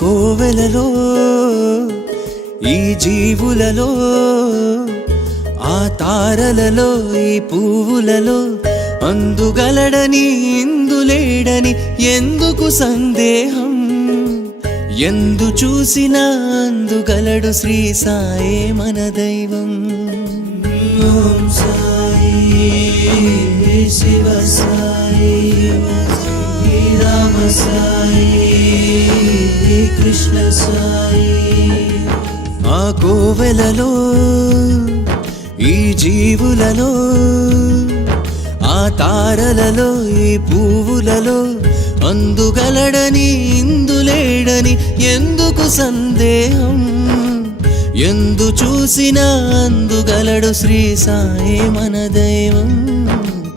కోవెలలో ఈ జీవులలో ఆ తారలలో ఈ పువ్వులలో అందుగలడని ఇందులేడని ఎందుకు సందేహం ఎందు చూసినా అందుగలడు శ్రీ సాయే మన దైవం. ఓం సాయి శివ సాయి రామ సాయి కృష్ణ సాయి. ఆ కోవెలలో ఈ జీవులలో ఆ తారలలో ఈ పువ్వులలో అందుగలడని ఇందులేడని ఎందుకు సందేహం ఎందు చూసినా అందుగలడు శ్రీ సాయే మన దైవం.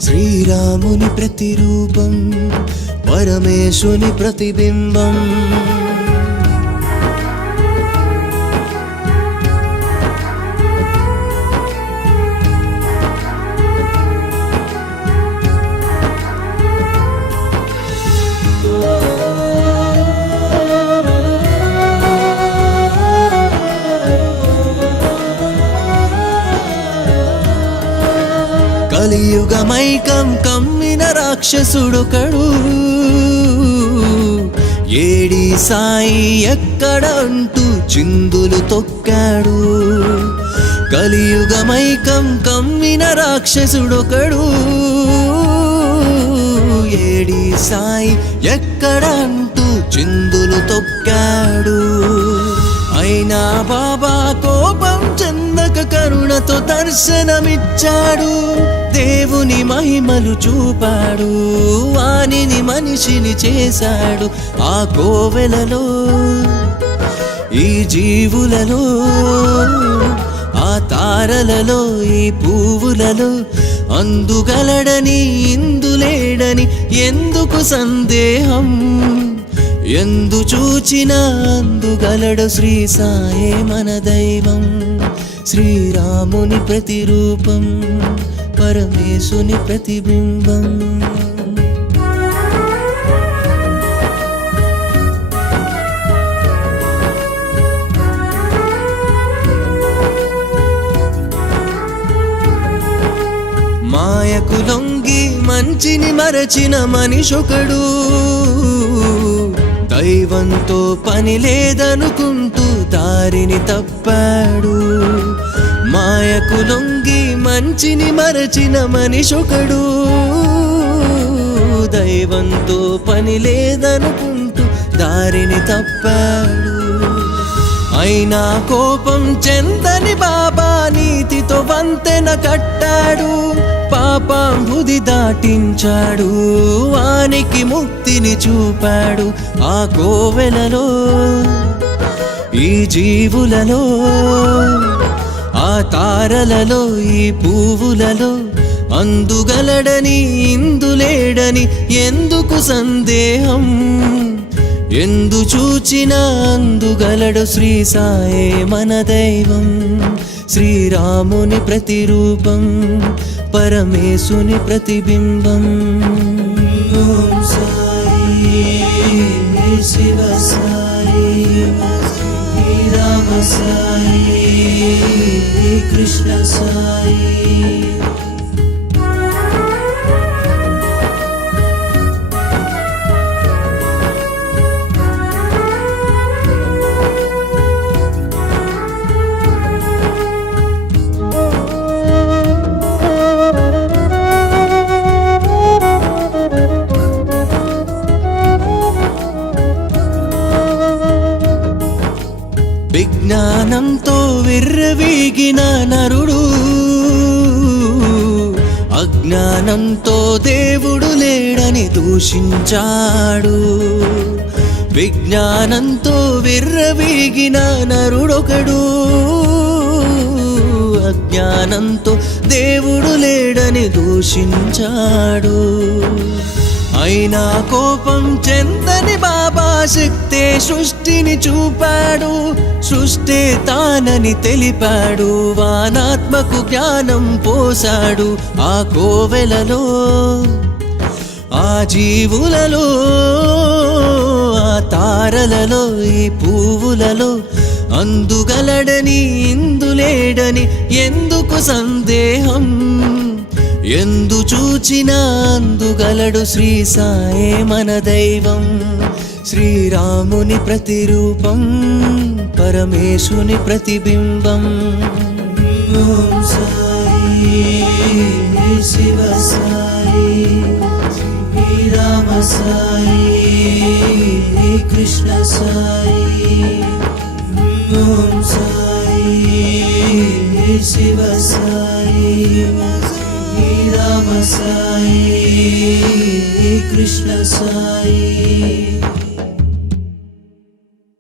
శ్రీరాముని ప్రతిరూపం పరమేశుని ప్రతిబింబం. కలియుగమైకం కమ్మిన రాక్షసుడొకడు ఏడి సాయి ఎక్కడ అంటూ చిందులు తొక్కాడు. కలియుగమైకం కమ్మిన రాక్షసుడొకడు ఏడి సాయి ఎక్కడ అంటూ చిందులు తొక్కాడు. అయినా బాబా కోపం చెందక కరుణతో దర్శనమిచ్చాడు. దేవుని మహిమలు చూపాడు, వానిని మనిషిని చేశాడు. ఆ కోవెలలో ఈ జీవులలో ఆ తారలలో ఈ పువ్వులలో అందుగలడని ఇందులేడని ఎందుకు సందేహం ఎందు చూచినా అందుగలడు శ్రీ సాయే మన దైవం. శ్రీరాముని ప్రతిరూపం పరమేశుని ప్రతిబింబం. మాయకు లొంగి మంచిని మరచిన మనిషొకడు దైవంతో పని లేదనుకుంటూ దారిని తప్పాడు. మాయకు లొంగి మంచిని మరచిన మనిషొకడు దైవంతో పని లేదనుకుంటూ దారిని తప్పాడు. అయినా కోపం చెందని బాబా నీతితో వంతెన కట్టాడు. పాపాంబుది దాటించాడు, వానికి ముక్తిని చూపాడు. ఆ కోవెలలో ఈ జీవులలో ఆ తారలలో ఈ పువ్వులలో అందుగలడని ఇందులేడని ఎందుకు సందేహం ఎందు చూచినా అందుగలడు శ్రీ సాయే మన దైవం. శ్రీరాముని ప్రతిరూపం పరమేశుని ప్రతిబింబం. ఓం సాయి శివ సాయి రామ సాయి కృష్ణ సాయి. విజ్ఞానంతో విర్రవీగిన నరుడు అజ్ఞానంతో దేవుడు లేడని దూషించాడు. విజ్ఞానంతో విర్రవీగిన నరుడొకడు అజ్ఞానంతో దేవుడు లేడని దూషించాడు. అయినా కోపం చెందని బాబా శక్తే సృష్టిని చూపాడు. సృష్టి తానని తెలిపాడు, వానాత్మకు జ్ఞానం పోసాడు. ఆ కోవెలలో ఆ జీవులలో ఆ తార తారలలో ఈ పువ్వులలో అందుగలడని ఇందులేడని ఎందుకు సందేహం ఎందు చూచినా అందుగలడు శ్రీ సాయే మన దైవం శ్రీరాముని ప్రతిరూపం పరమేశుని ప్రతిబింబం ఓం సాయి శివ సాయి రామ సాయి కృష్ణ సాయి ఓం సాయి శివ సాయి రామ సాయి కృష్ణ సాయి